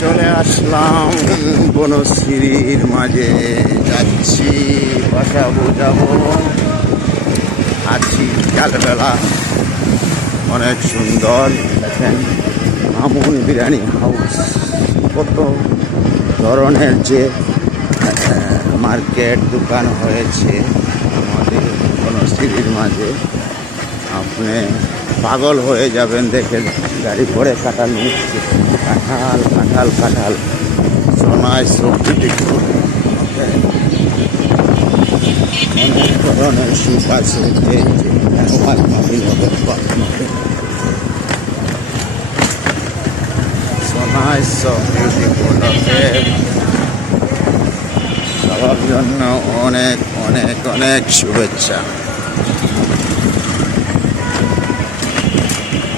চলে আসলাম বনশ্রীর মাঝে, যাচ্ছি বাসা বোঝাবো। আছি বিকালবেলা, অনেক সুন্দর। দেখেন মামুন বিরিয়ানি হাউস, কত ধরনের যে মার্কেট দোকান হয়েছে আমাদের বনশ্রীর মাঝে। আপনি পাগল হয়ে যাবেন দেখে। গাড়ি করে কাঁঠাল নিচ্ছে, কাঁঠাল কাঁঠাল কাঁঠাল, সোনায় সবজি দেখুন। অনেক ধরনের সুপ আছে, সোনায় সব বিউটিফুল। সবার জন্য অনেক অনেক অনেক শুভেচ্ছা।